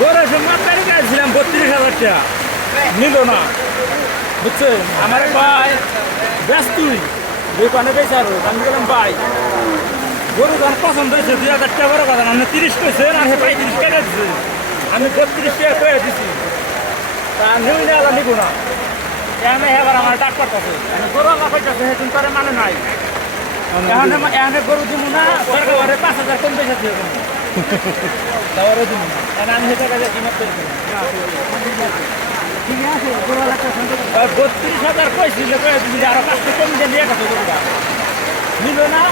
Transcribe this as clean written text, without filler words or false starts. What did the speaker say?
গরু এসে মাত্রারি গাইছিলাম 32,000 টাকা নিল না বুঝছেন আমার ভাই ব্যস্ত দোকানে গেছে আরো আমি বললাম ভাই গরু ধান পছন্দ হয়েছে 2,000 টাকা বড় কথা আপনি 30 কইছেন আর 35 টাকা দিচ্ছে আমি 32 টাকা করে দিছি তা নিউ না নিব না এখানে এবার আমার ডাক করতেছে গরু আমার কইতেছে সেদিন তোরে মানে নাই এখানে গরু দিব না সরকারে 5,000 কম পয়সা দিয়ে দেবো তাহলে দিব না কারণ আমি সেটা কাজে কিমত করে দেবো ঠিক আছে গরু এলাকা 32,000 কইছিল কয়ে দিলি আরো 5 কম দিয়ে নিয়ে গেছে গরুটা নিল না